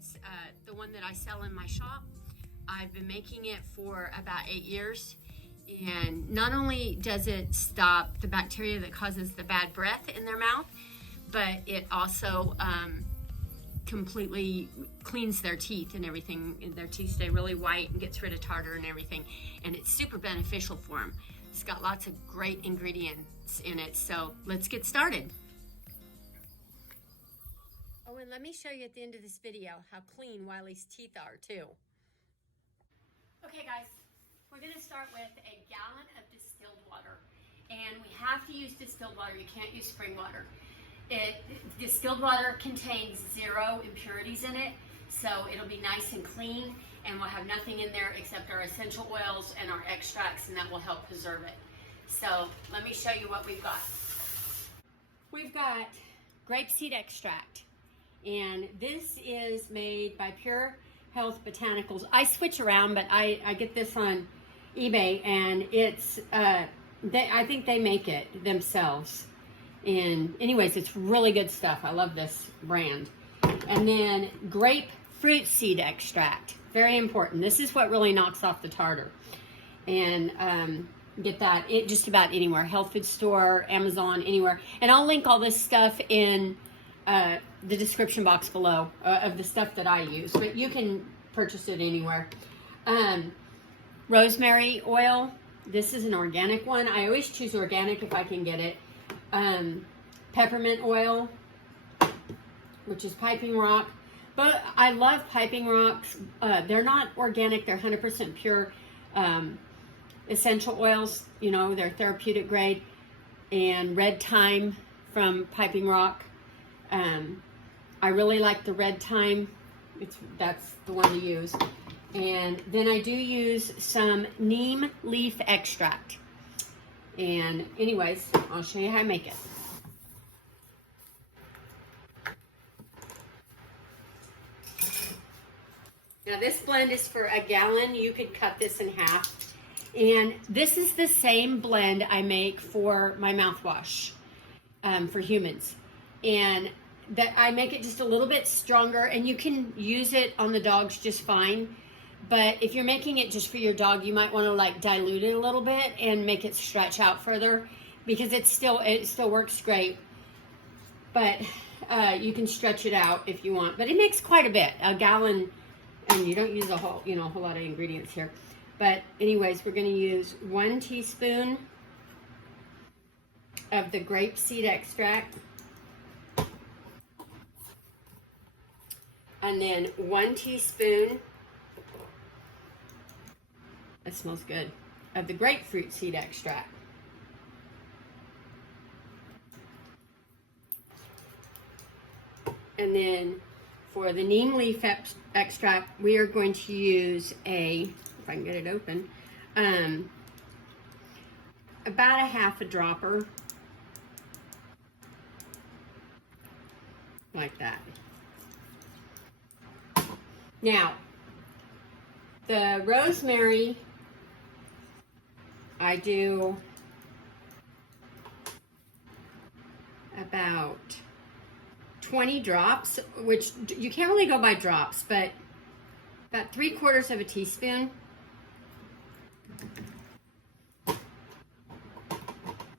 It's the one that I sell in my shop. I've been making it for about 8 years. And not only does it stop the bacteria that causes the bad breath in their mouth, but it also completely cleans their teeth and everything. Their teeth stay really white and gets rid of tartar and everything. And it's super beneficial for them. It's got lots of great ingredients in it. So let's get started. Oh, and let me show you at the end of this video how clean Wiley's teeth are too. Okay guys, we're gonna start with a gallon of distilled water. And we have to use distilled water, you can't use spring water. Distilled water contains 0 impurities in it, so it'll be nice and clean, and we'll have nothing in there except our essential oils and our extracts, and that will help preserve it. So let me show you what we've got. We've got grape seed extract, and this is made by Pure Health Botanicals. I switch around, but I get this on eBay, and it's I think they make it themselves. And anyways, it's really good stuff. I love this brand. And then grape fruit seed extract, very important. This is what really knocks off the tartar. And get that just about anywhere, health food store, Amazon, anywhere. And I'll link all this stuff in the description box below of the stuff that I use, but you can purchase it anywhere. Rosemary oil, this is an organic one. I always choose organic if I can get it. Peppermint oil, which is piping rock, but I love piping rocks. They're not organic, they're 100% pure essential oils, you know, they're therapeutic grade. And red thyme from piping rock. I really like the red thyme. That's the one to use. And then I do use some neem leaf extract. And anyways, I'll show you how I make it. Now this blend is for a gallon. You could cut this in half. And this is the same blend I make for my mouthwash for humans. And that I make it just a little bit stronger, and you can use it on the dogs just fine. But if you're making it just for your dog, you might want to like dilute it a little bit and make it stretch out further, because it still works great. But you can stretch it out if you want. But it makes quite a bit, a gallon, and you don't use a whole lot of ingredients here. But anyways, we're going to use 1 teaspoon of the grape seed extract. And then 1 teaspoon, that smells good, of the grapefruit seed extract. And then for the neem leaf extract, we are going to use if I can get it open, about a half a dropper, like that. Now, the rosemary, I do about 20 drops, which you can't really go by drops, but about 3/4 of a teaspoon.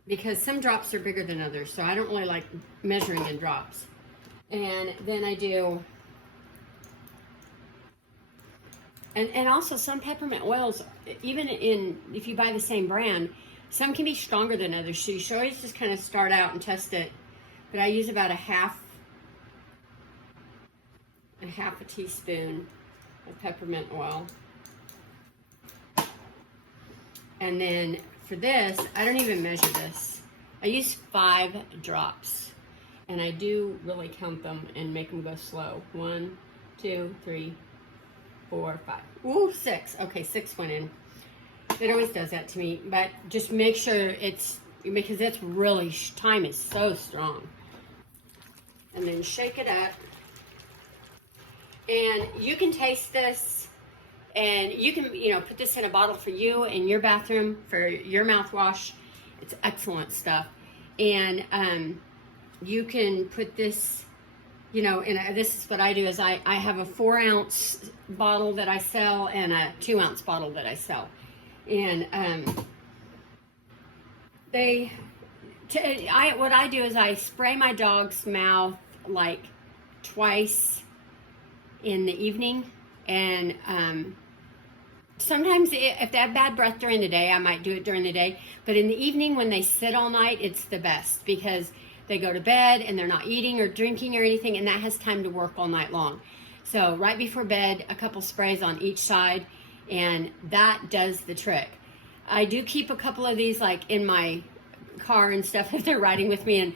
Because some drops are bigger than others, so I don't really like measuring in drops. And then I do, and also some peppermint oils, even if you buy the same brand, some can be stronger than others, so you should always just kind of start out and test it. But I use about a half a teaspoon of peppermint oil. And then for this, I don't even measure this. I use 5 drops, and I do really count them and make them go slow. 1, 2, 3, 4, 5. Ooh, 6. Okay, 6 went in. It always does that to me, but just make sure because it's really, thyme is so strong. And then shake it up. And you can taste this, and you can, put this in a bottle for you in your bathroom for your mouthwash. It's excellent stuff. And you can put this you know, and this is what I do is I have a 4-ounce bottle that I sell and a 2-ounce bottle that I sell. And what I do is I spray my dog's mouth like twice in the evening, and sometimes if they have bad breath during the day, I might do it during the day, but in the evening when they sit all night, it's the best because they go to bed and they're not eating or drinking or anything, and that has time to work all night long. So right before bed, a couple sprays on each side, and that does the trick. I do keep a couple of these like in my car and stuff if they're riding with me and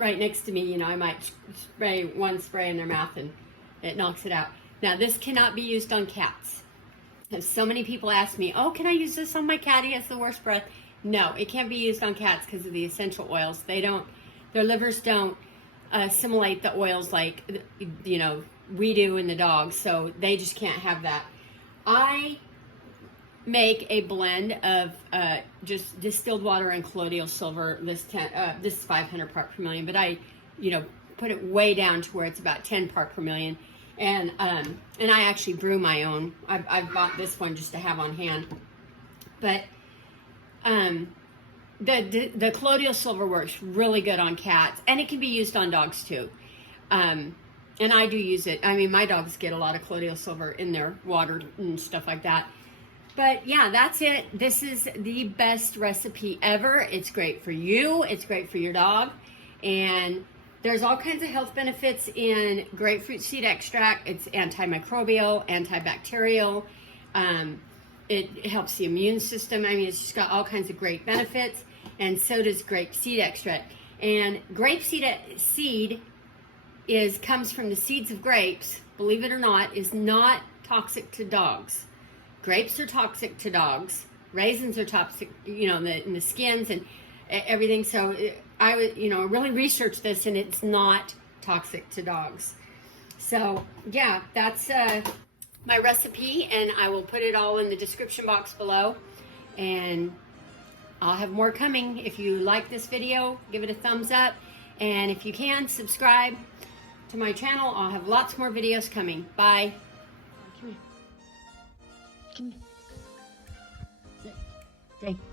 right next to me, you know, I might spray one spray in their mouth and it knocks it out. Now this cannot be used on cats. So many people ask me, oh, can I use this on my cat? He has the worst breath. No, it can't be used on cats because of the essential oils. Their livers don't assimilate the oils like, you know, we do in the dogs, so they just can't have that. I make a blend of just distilled water and colloidal silver. This is 500 part per million, but I, you know, put it way down to where it's about 10 part per million. And I actually brew my own. I've bought this one just to have on hand. But the colloidal silver works really good on cats, and it can be used on dogs too. And I do use it. I mean, my dogs get a lot of colloidal silver in their water and stuff like that. But yeah, that's it. This is the best recipe ever. It's great for you. It's great for your dog. And there's all kinds of health benefits in grapefruit seed extract. It's antimicrobial, antibacterial. It helps the immune system. I mean, it's just got all kinds of great benefits. And so does grape seed extract. And grape seed comes from the seeds of grapes, believe it or not, is not toxic to dogs. Grapes are toxic to dogs. Raisins are toxic, you know, in the skins and everything. So I would, you know, really research this, and it's not toxic to dogs. So yeah, that's my recipe, and I will put it all in the description box below. And I'll have more coming. If you like this video, give it a thumbs up. And if you can, subscribe to my channel. I'll have lots more videos coming. Bye. Come here. Come here. Sit. Stay.